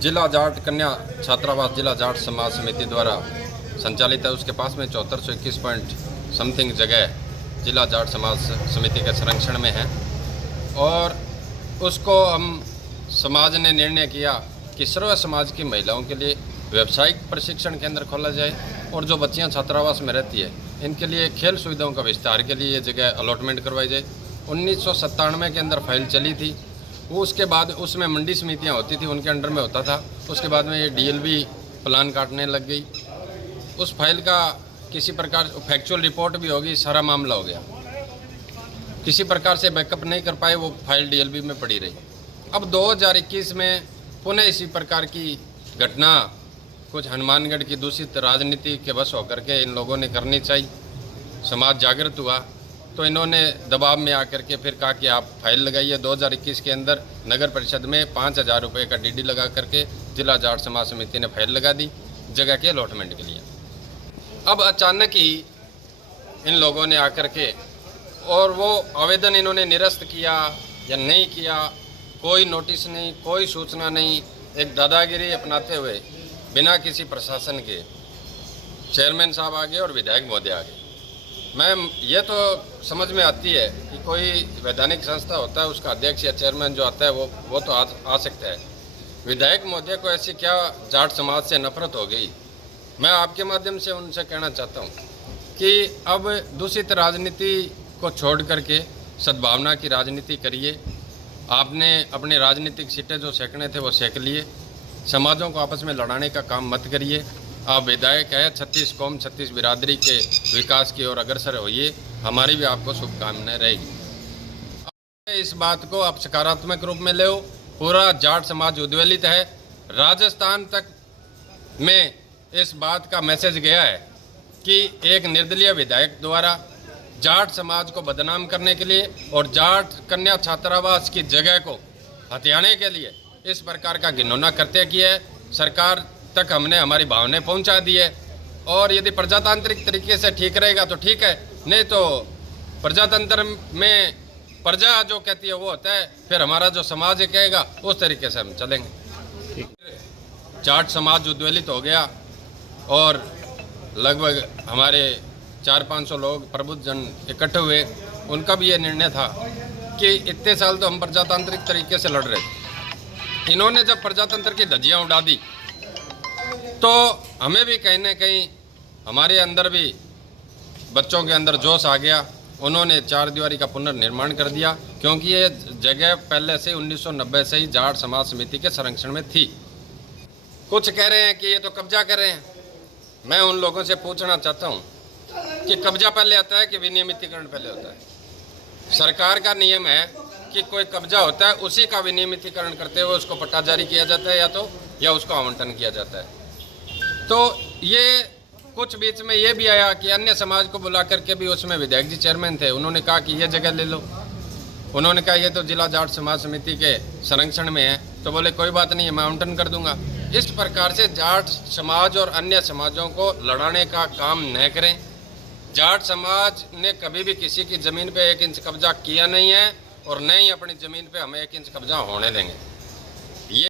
जिला जाट कन्या छात्रावास जिला जाट समाज समिति द्वारा संचालित है। उसके पास में 7421 पॉइंट समथिंग जगह जिला जाट समाज समिति के संरक्षण में है और उसको हम समाज ने निर्णय किया कि सर्व समाज की महिलाओं के लिए व्यावसायिक प्रशिक्षण केंद्र खोला जाए और जो बच्चियां छात्रावास में रहती है इनके लिए खेल सुविधाओं का विस्तार के लिए ये जगह अलॉटमेंट करवाई जाए। 1997 के अंदर फाइल चली थी, वो उसके बाद उसमें मंडी समितियां होती थी, उनके अंडर में होता था। उसके बाद में ये डीएलबी प्लान काटने लग गई। उस फाइल का किसी प्रकार फैक्चुअल रिपोर्ट भी होगी, सारा मामला हो गया, किसी प्रकार से बैकअप नहीं कर पाए, वो फाइल डीएलबी में पड़ी रही। अब 2021 में पुनः इसी प्रकार की घटना कुछ हनुमानगढ़ की दूषित राजनीति के वश होकर के इन लोगों ने करनी चाहिए। समाज जागृत हुआ तो इन्होंने दबाव में आकर के फिर कहा कि आप फाइल लगाइए। 2021 के अंदर नगर परिषद में 5000 रुपये का डीडी लगा करके जिला जाट समाज समिति ने फाइल लगा दी जगह के अलॉटमेंट के लिए। अब अचानक ही इन लोगों ने आकर के और वो आवेदन इन्होंने निरस्त किया या नहीं किया, कोई नोटिस नहीं, कोई सूचना नहीं, एक दादागिरी अपनाते हुए बिना किसी प्रशासन के चेयरमैन साहब आ गए और विधायक महोदय आ गए। मैम, ये तो समझ में आती है कि कोई वैधानिक संस्था होता है, उसका अध्यक्ष या चेयरमैन जो आता है वो तो आ सकता है। विधायक महोदय को ऐसी क्या जाट समाज से नफरत हो गई? मैं आपके माध्यम से उनसे कहना चाहता हूँ कि अब दूषित राजनीति को छोड़ करके सद्भावना की राजनीति करिए। आपने अपने राजनीतिक सीटें जो सेकने थे वो सेक लिए। समाजों को आपस में लड़ाने का काम मत करिए। आप विधायक है, 36 कौम 36 बिरादरी के विकास की ओर अग्रसर होइए। हमारी भी आपको शुभकामनाएं रहेगी। इस बात को आप सकारात्मक रूप में ले। पूरा जाट समाज उद्वेलित है। राजस्थान तक में इस बात का मैसेज गया है कि एक निर्दलीय विधायक द्वारा जाट समाज को बदनाम करने के लिए और जाट कन्या छात्रावास की जगह को हथियाने के लिए इस प्रकार का घिनौना कृत्य किया है। सरकार तक हमने हमारी भावनाएं पहुंचा दी है और यदि प्रजातांत्रिक तरीके से ठीक रहेगा तो ठीक है, नहीं तो प्रजातंत्र में प्रजा जो कहती है वो होता है, फिर हमारा जो समाज कहेगा उस तरीके से हम चलेंगे। जाट समाज उद्वेलित हो गया और लगभग हमारे 400-500 लोग प्रबुद्ध जन इकट्ठे हुए। उनका भी ये निर्णय था कि इतने साल तो हम प्रजातांत्रिक तरीके से लड़ रहे थे, इन्होंने जब प्रजातंत्र की धज्जियां उड़ा दी तो हमें भी कहीं ना कहीं हमारे अंदर भी बच्चों के अंदर जोश आ गया। उन्होंने चार दीवारी का पुनर्निर्माण कर दिया, क्योंकि ये जगह पहले से 1990 से ही जाट समाज समिति के संरक्षण में थी। कुछ कह रहे हैं कि ये तो कब्जा कर रहे हैं। मैं उन लोगों से पूछना चाहता हूँ कि कब्जा पहले आता है कि विनियमितीकरण पहले होता है? सरकार का नियम है कि कोई कब्जा होता है उसी का विनियमितीकरण करते हुए उसको पट्टा जारी किया जाता है या उसको आवंटन किया जाता है। तो ये कुछ बीच में ये भी आया कि अन्य समाज को बुला करके भी उसमें विधायक जी चेयरमैन थे, उन्होंने कहा कि ये जगह ले लो। उन्होंने कहा ये तो जिला जाट समाज समिति के संरक्षण में है, तो बोले कोई बात नहीं है, मैं आवंटन कर दूंगा। इस प्रकार से जाट समाज और अन्य समाजों को लड़ाने का काम न करें। जाट समाज ने कभी भी किसी की ज़मीन पे 1 इंच कब्जा किया नहीं है और न ही अपनी ज़मीन पे हमें 1 इंच कब्जा होने देंगे।